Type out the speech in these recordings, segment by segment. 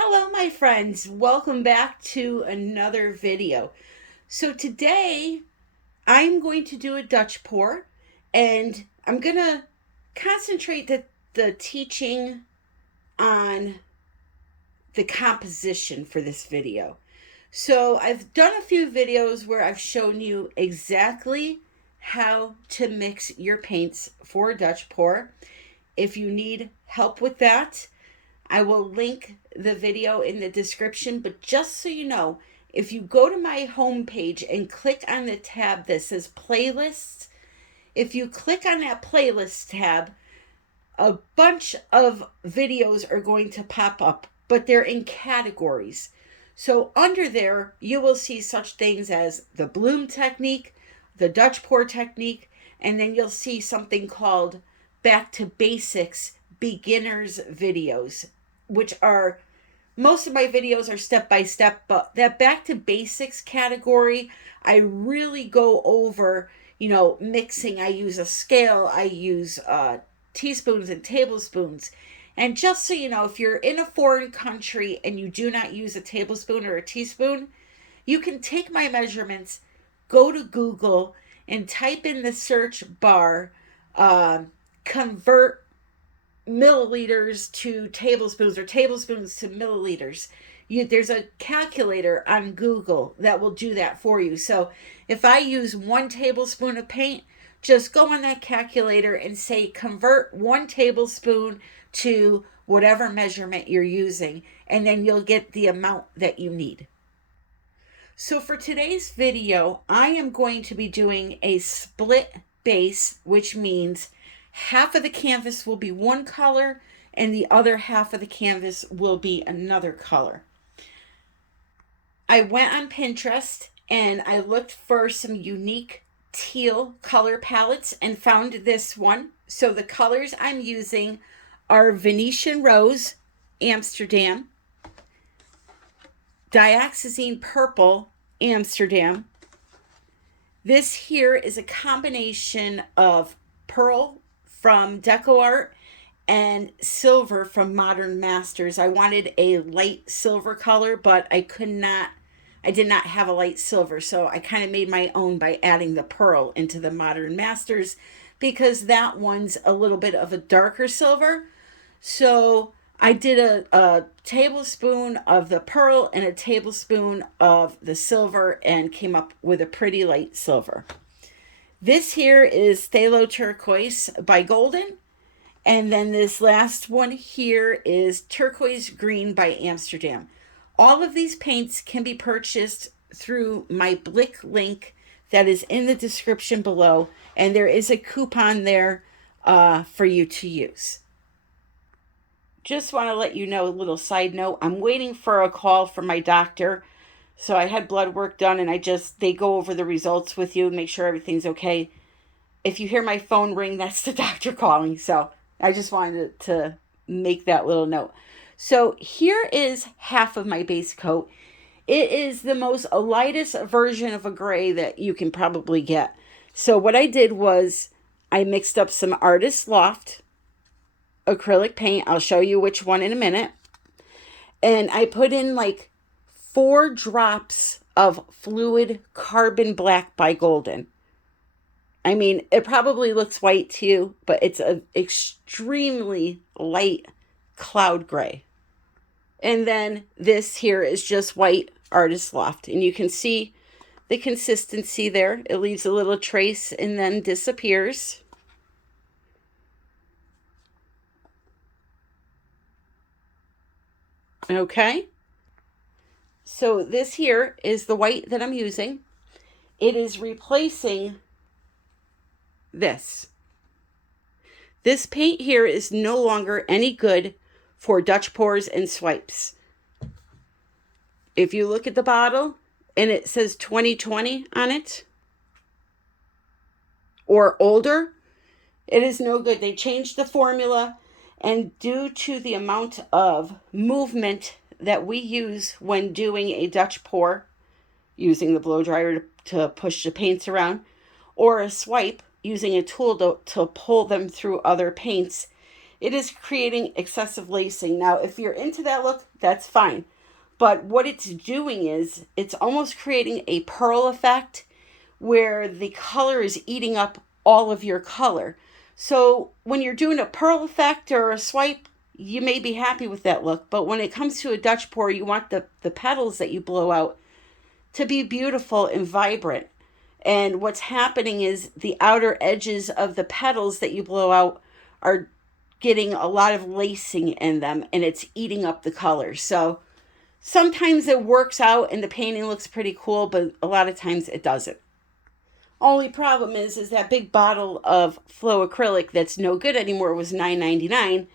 Hello, my friends. Welcome back to another video. So today I'm going to do a Dutch pour, and I'm going to concentrate the teaching on the composition for this video. So I've done a few videos where I've shown you exactly how to mix your paints for a Dutch pour. If you need help with that, I will link the video in the description, but just so you know, if you go to my homepage and click on the tab that says playlists, if you click on that playlist tab, a bunch of videos are going to pop up, but they're in categories. So under there, you will see such things as the bloom technique, the Dutch pour technique, and then you'll see something called Back to Basics beginners videos, which are, most of my videos are step by step, but that back to basics category, I really go over, mixing. I use a scale, I use teaspoons and tablespoons. And just so you know, if you're in a foreign country and you do not use a tablespoon or a teaspoon, you can take my measurements, go to Google, and type in the search bar, convert milliliters to tablespoons or tablespoons to milliliters. There's a calculator on Google that will do that for you. So if I use 1 tablespoon of paint, just go on that calculator and say convert 1 tablespoon to whatever measurement you're using, and then you'll get the amount that you need. So for today's video, I am going to be doing a split base, which means half of the canvas will be one color and the other half of the canvas will be another color. I went on Pinterest and I looked for some unique teal color palettes and found this one. So the colors I'm using are Venetian Rose, Amsterdam, Dioxazine Purple, Amsterdam. This here is a combination of pearl from Deco Art and silver from Modern Masters. I wanted a light silver color, but I did not have a light silver, so I kind of made my own by adding the pearl into the Modern Masters because that one's a little bit of a darker silver. So I did a tablespoon of the pearl and a tablespoon of the silver and came up with a pretty light silver. This here is Phthalo Turquoise by Golden. And then this last one here is Turquoise Green by Amsterdam. All of these paints can be purchased through my Blick link that is in the description below. And there is a coupon there for you to use. Just want to let you know, a little side note, I'm waiting for a call from my doctor. So I had blood work done and they go over the results with you, make sure everything's okay. If you hear my phone ring, that's the doctor calling. So I just wanted to make that little note. So here is half of my base coat. It is the most lightest version of a gray that you can probably get. So what I did was I mixed up some Artist Loft acrylic paint. I'll show you which one in a minute. And I put in like 4 drops of fluid carbon black by Golden. I mean, it probably looks white to you, but it's an extremely light cloud gray. And then this here is just white Artist Loft. And you can see the consistency there. It leaves a little trace and then disappears. Okay. So this here is the white that I'm using. It is replacing this. This paint here is no longer any good for Dutch pours and swipes. If you look at the bottle and it says 2020 on it or older, it is no good. They changed the formula, and due to the amount of movement that we use when doing a Dutch pour, using the blow dryer to push the paints around, or a swipe using a tool to pull them through other paints, it is creating excessive lacing. Now, if you're into that look, that's fine. But what it's doing is it's almost creating a pearl effect where the color is eating up all of your color. So when you're doing a pearl effect or a swipe, you may be happy with that look. But when it comes to a Dutch pour, you want the petals that you blow out to be beautiful and vibrant. And what's happening is the outer edges of the petals that you blow out are getting a lot of lacing in them, and it's eating up the color. So sometimes it works out and the painting looks pretty cool, but a lot of times it doesn't. Only problem is that big bottle of Flow acrylic that's no good anymore was $9.99,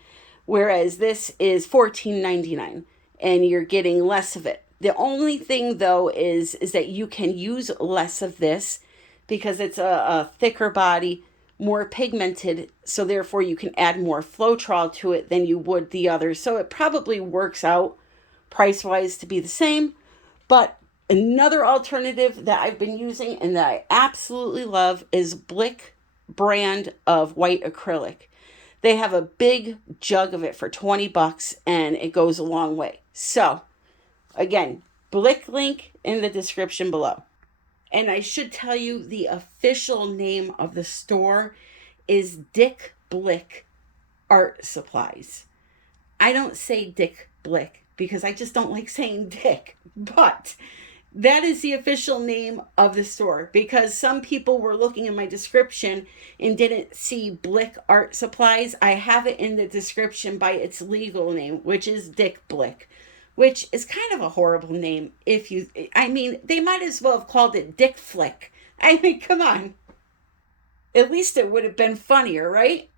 whereas this is $14.99, and you're getting less of it. The only thing though is that you can use less of this because it's a thicker body, more pigmented, so therefore you can add more Floetrol to it than you would the others. So it probably works out price wise to be the same. But another alternative that I've been using and that I absolutely love is Blick brand of white acrylic. They have a big jug of it for 20 bucks and it goes a long way. So, again, Blick link in the description below. And I should tell you the official name of the store is Dick Blick Art Supplies. I don't say Dick Blick because I just don't like saying Dick, but that is the official name of the store because some people were looking in my description and didn't see Blick Art Supplies. I have it in the description by its legal name, which is Dick Blick, which is kind of a horrible name. I mean, they might as well have called it Dick Flick. I mean, come on. At least it would have been funnier, right?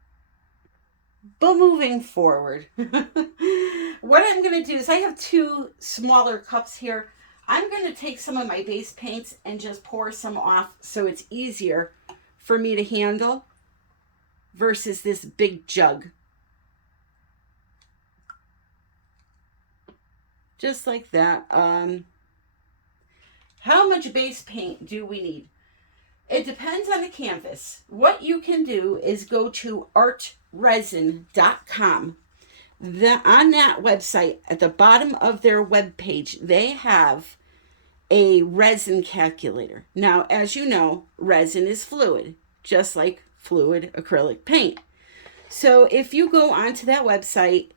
But moving forward, what I'm going to do is I have two smaller cups here. I'm going to take some of my base paints and just pour some off so it's easier for me to handle versus this big jug. Just like that. How much base paint do we need? It depends on the canvas. What you can do is go to artresin.com. On that website, at the bottom of their webpage, they have a resin calculator. Now, as you know, resin is fluid, just like fluid acrylic paint. So if you go onto that website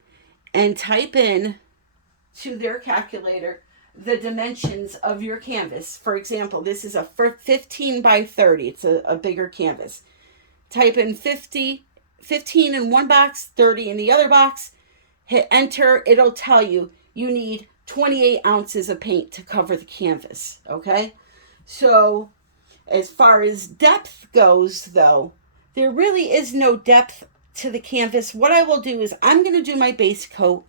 and type in to their calculator the dimensions of your canvas. For example, this is a 15 by 30. It's a bigger canvas. Type in 15 in one box, 30 in the other box. Hit enter. It'll tell you you need 28 ounces of paint to cover the canvas. Okay? So as far as depth goes, though, there really is no depth to the canvas. What I will do is I'm going to do my base coat.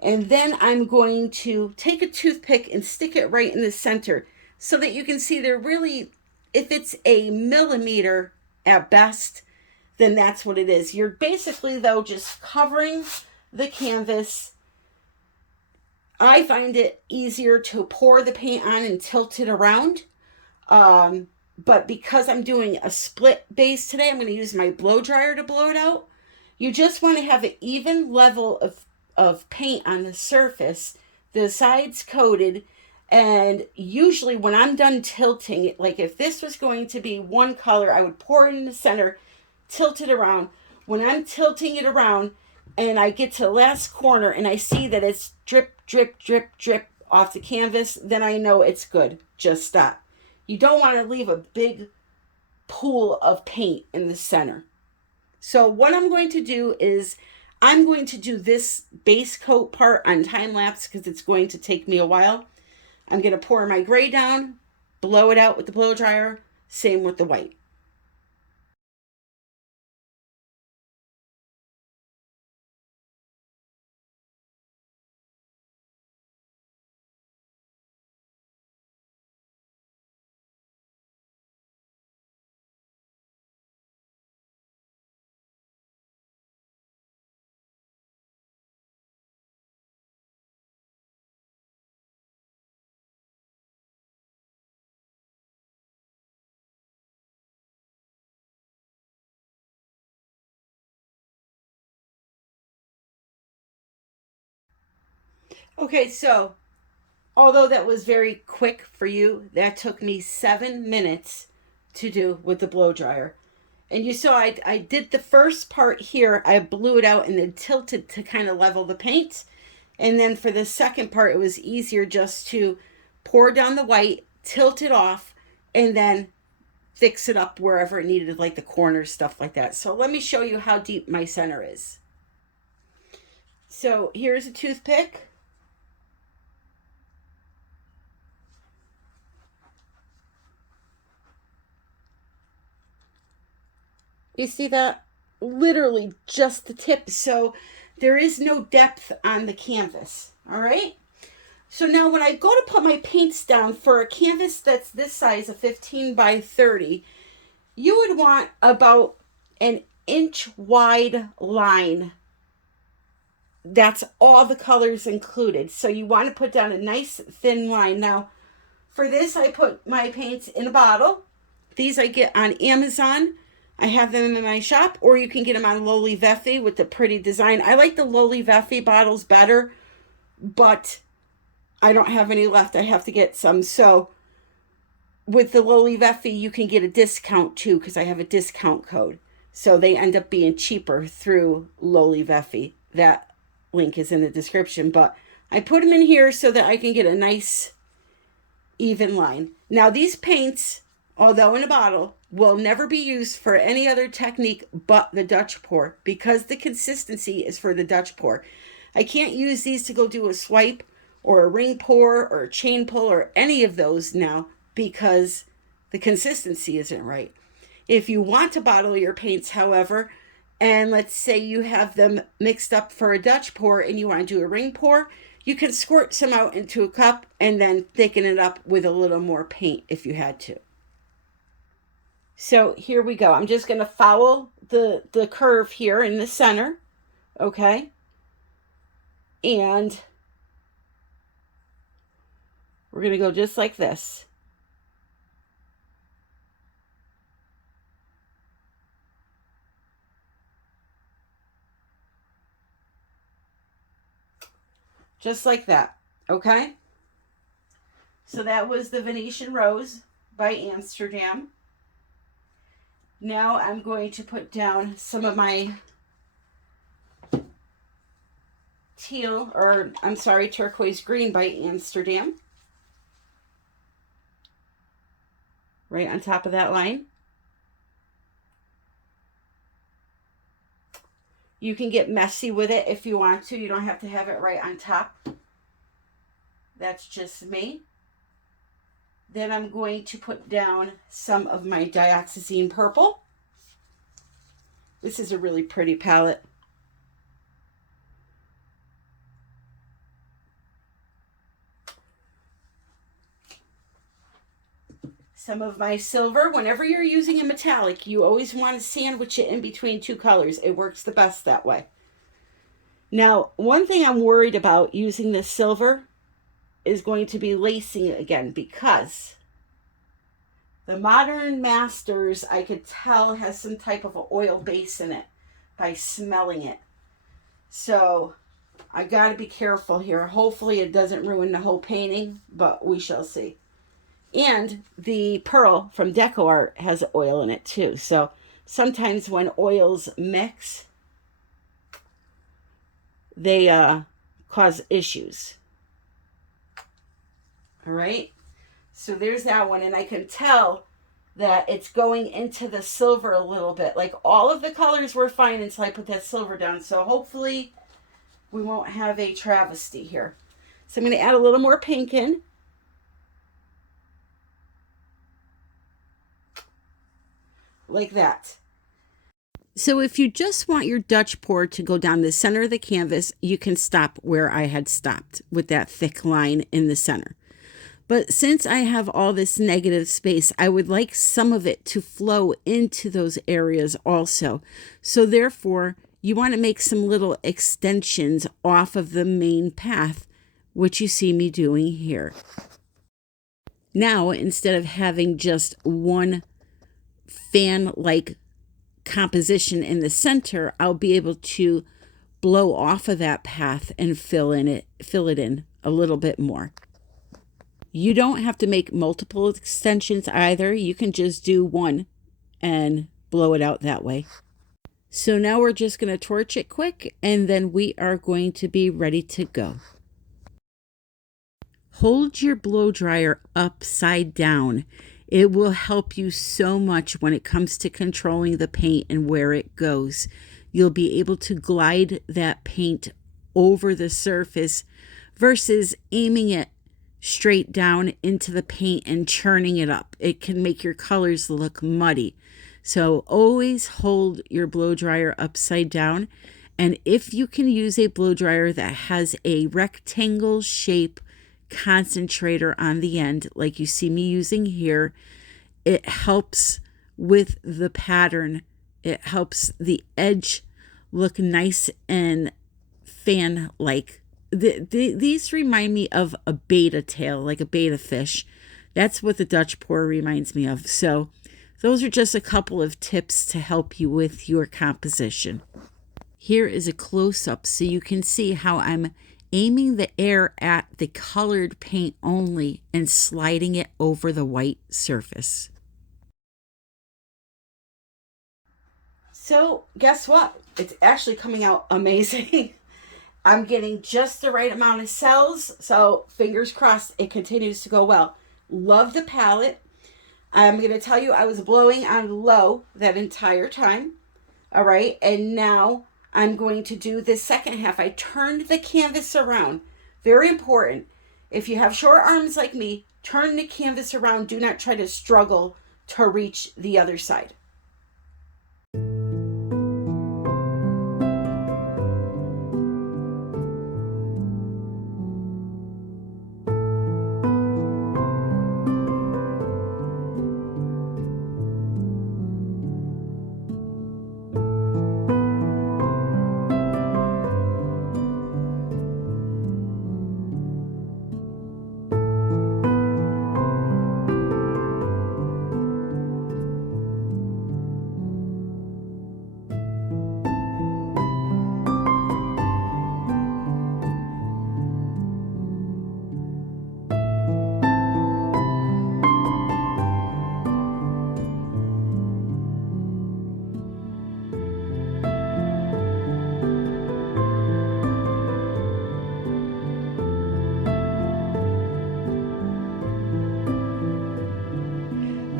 And then I'm going to take a toothpick and stick it right in the center so that you can see there really, if it's a millimeter at best, then that's what it is. You're basically, though, just covering the canvas. I find it easier to pour the paint on and tilt it around. But because I'm doing a split base today, I'm going to use my blow dryer to blow it out. You just want to have an even level of paint on the surface, the sides coated, and usually when I'm done tilting it, like if this was going to be one color, I would pour it in the center, tilt it around. When I'm tilting it around and I get to the last corner and I see that it's drip, drip, drip, drip off the canvas, then I know it's good. Just stop. You don't want to leave a big pool of paint in the center. So what I'm going to do is I'm going to do this base coat part on time lapse because it's going to take me a while. I'm going to pour my gray down, blow it out with the blow dryer, same with the white. Okay, so although that was very quick for you, that took me 7 minutes to do with the blow dryer. And you saw I did the first part here, I blew it out and then tilted to kind of level the paint. And then for the second part, it was easier just to pour down the white, tilt it off, and then fix it up wherever it needed, like the corners, stuff like that. So let me show you how deep my center is. So here's a toothpick. You see that? Literally just the tip. So there is no depth on the canvas. All right. So now when I go to put my paints down for a canvas that's this size, a 15 by 30, you would want about an inch wide line. That's all the colors included. So you want to put down a nice thin line. Now, for this, I put my paints in a bottle. These I get on Amazon. I have them in my shop, or you can get them on Lowly Veffy with the pretty design. I like the Lowly Veffy bottles better, but I don't have any left. I have to get some. So with the Lowly Veffy, you can get a discount too, because I have a discount code. So they end up being cheaper through Lowly Veffy. That link is in the description, but I put them in here so that I can get a nice even line. Now these paints, although in a bottle, will never be used for any other technique but the Dutch pour, because the consistency is for the Dutch pour. I can't use these to go do a swipe or a ring pour or a chain pull or any of those now because the consistency isn't right. If you want to bottle your paints, however, and let's say you have them mixed up for a Dutch pour and you want to do a ring pour, you can squirt some out into a cup and then thicken it up with a little more paint if you had to. So here we go. I'm just going to follow the curve here in the center, okay? And we're going to go just like this. Just like that, okay? So that was the Venetian Rose by Amsterdam. Now I'm going to put down some of my teal, or I'm sorry, turquoise green by Amsterdam. Right on top of that line. You can get messy with it if you want to. You don't have to have it right on top. That's just me. Then I'm going to put down some of my dioxazine purple. This is a really pretty palette. Some of my silver. Whenever you're using a metallic, you always want to sandwich it in between two colors. It works the best that way. Now, one thing I'm worried about using this silver is going to be lacing it again, because the Modern Masters, I could tell, has some type of an oil base in it by smelling it. So I got to be careful here. Hopefully it doesn't ruin the whole painting, but we shall see. And the pearl from Deco Art has oil in it too. So sometimes when oils mix, they cause issues. All right. So there's that one. And I can tell that it's going into the silver a little bit. Like all of the colors were fine until I put that silver down. So hopefully we won't have a travesty here. So I'm going to add a little more pink in. Like that. So if you just want your Dutch pour to go down the center of the canvas, you can stop where I had stopped with that thick line in the center. But since I have all this negative space, I would like some of it to flow into those areas also. So therefore, you want to make some little extensions off of the main path, which you see me doing here. Now, instead of having just one fan-like composition in the center, I'll be able to blow off of that path and fill it in a little bit more. You don't have to make multiple extensions either. You can just do one and blow it out that way. So now we're just going to torch it quick, and then we are going to be ready to go. Hold your blow dryer upside down. It will help you so much when it comes to controlling the paint and where it goes. You'll be able to glide that paint over the surface versus aiming it straight down into the paint and churning it up. It can make your colors look muddy. So always hold your blow dryer upside down. And if you can use a blow dryer that has a rectangle shape concentrator on the end, like you see me using here, it helps with the pattern. It helps the edge look nice and fan-like. These remind me of a betta tail, like a betta fish. That's what the Dutch pour reminds me of. So those are just a couple of tips to help you with your composition. Here is a close-up so you can see how I'm aiming the air at the colored paint only and sliding it over the white surface. So guess what? It's actually coming out amazing. I'm getting just the right amount of cells, so fingers crossed it continues to go well. Love the palette. I'm going to tell you I was blowing on low that entire time. All right, and now I'm going to do the second half. I turned the canvas around. Very important. If you have short arms like me, turn the canvas around. Do not try to struggle to reach the other side.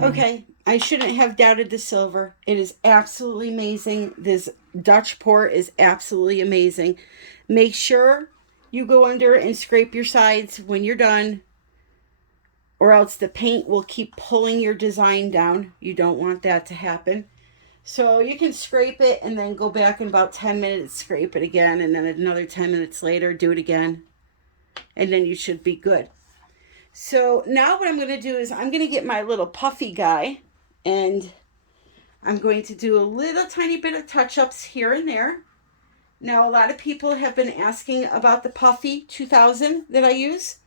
Okay, I shouldn't have doubted the silver. It is absolutely amazing. This Dutch pour is absolutely amazing. Make sure you go under and scrape your sides when you're done, or else the paint will keep pulling your design down. You don't want that to happen. So you can scrape it and then go back in about 10 minutes, scrape it again, and then another 10 minutes later, do it again, and then you should be good. So now what I'm going to do is I'm going to get my little puffy guy, and I'm going to do a little tiny bit of touch-ups here and there. Now, a lot of people have been asking about the Puffy 2000 that I use.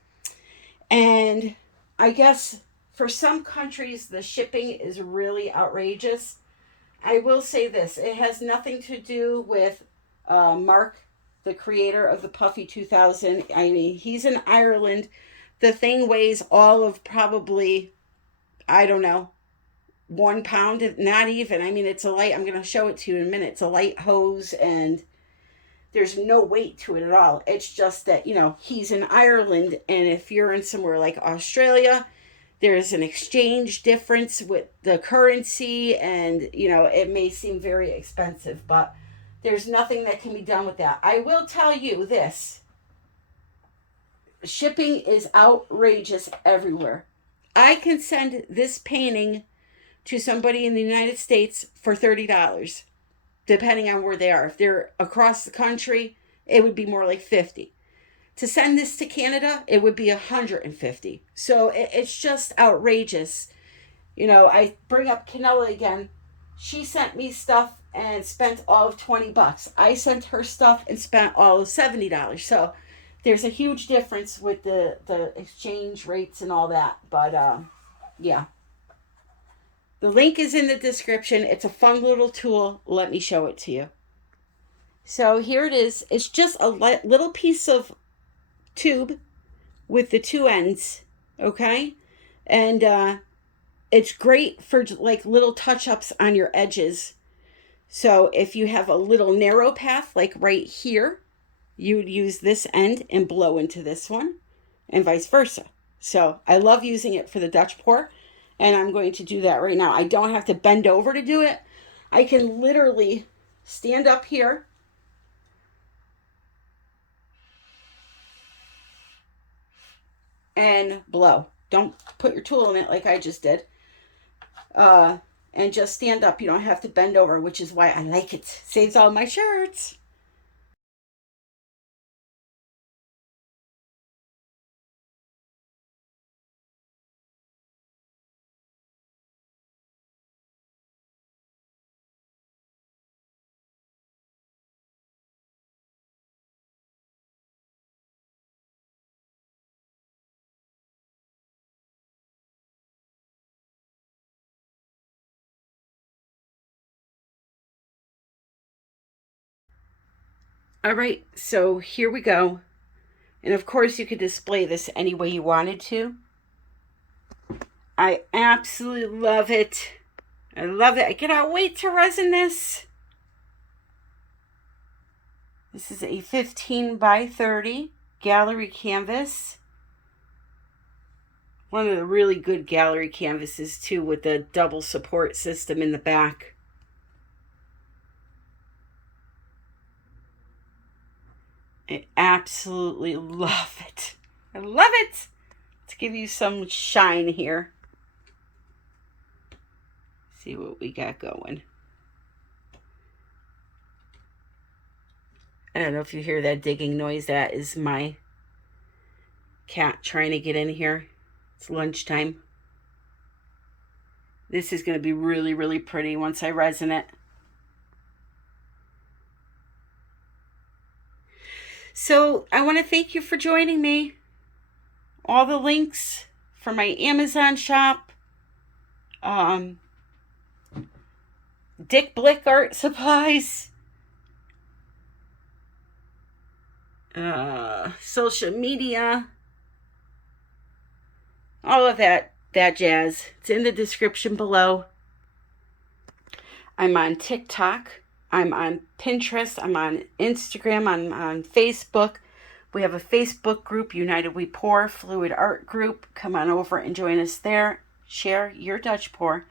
And I guess for some countries, the shipping is really outrageous. I will say this. It has nothing to do with Mark, the creator of the Puffy 2000. I mean, he's in Ireland. The thing weighs all of probably, I don't know, 1 pound, not even. I mean, it's a light, I'm going to show it to you in a minute. It's a light hose, and there's no weight to it at all. It's just that, you know, he's in Ireland, and if you're in somewhere like Australia, there's an exchange difference with the currency, and, you know, it may seem very expensive, but there's nothing that can be done with that. I will tell you this. Shipping is outrageous everywhere. I can send this painting to somebody in the United States for $30, depending on where they are. If they're across the country, it would be more like $50. To send this to Canada, it would be $150. So it's just outrageous. You know, I bring up Kanella again. She sent me stuff and spent all of $20. I sent her stuff and spent all of $70. So there's a huge difference with the exchange rates and all that. But yeah. The link is in the description. It's a fun little tool. Let me show it to you. So here it is. It's just a little piece of tube with the two ends, okay? And it's great for like little touch-ups on your edges. So if you have a little narrow path, like right here, you would use this end and blow into this one, and vice versa. So I love using it for the Dutch pour, and I'm going to do that right now. I don't have to bend over to do it. I can literally stand up here and blow. Don't put your tool in it like I just did. And just stand up. You don't have to bend over, which is why I like it. Saves all my shirts. All right, so here we go. And of course, you could display this any way you wanted to. I absolutely love it. I love it. I cannot wait to resin this. This is a 15 by 30 gallery canvas. One of the really good gallery canvases too, with the double support system in the back. I absolutely love it. I love it. Let's give you some shine here. See what we got going. I don't know if you hear that digging noise. That is my cat trying to get in here. It's lunchtime. This is going to be really, really pretty once I resin it. So I want to thank you for joining me. All the links for my Amazon shop, Dick Blick Art Supplies, social media, all of that jazz. It's in the description below. I'm on TikTok. I'm on Pinterest. I'm on Instagram. I'm on Facebook. We have a Facebook group, United We Pour, Fluid Art Group. Come on over and join us there. Share your Dutch pour,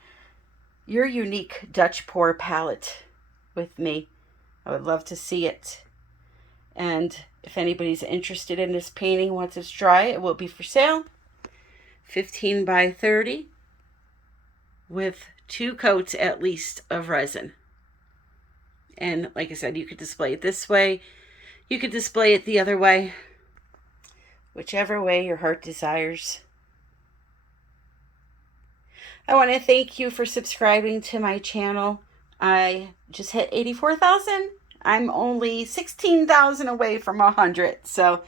your unique Dutch pour palette with me. I would love to see it. And if anybody's interested in this painting once it's dry, it will be for sale. 15 by 30 with 2 coats at least of resin. And like I said, you could display it this way. You could display it the other way. Whichever way your heart desires. I want to thank you for subscribing to my channel. I just hit 84,000. I'm only 16,000 away from 100. So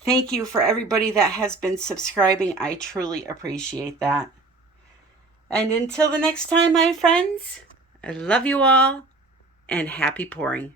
thank you for everybody that has been subscribing. I truly appreciate that. And until the next time, my friends, I love you all and happy pouring.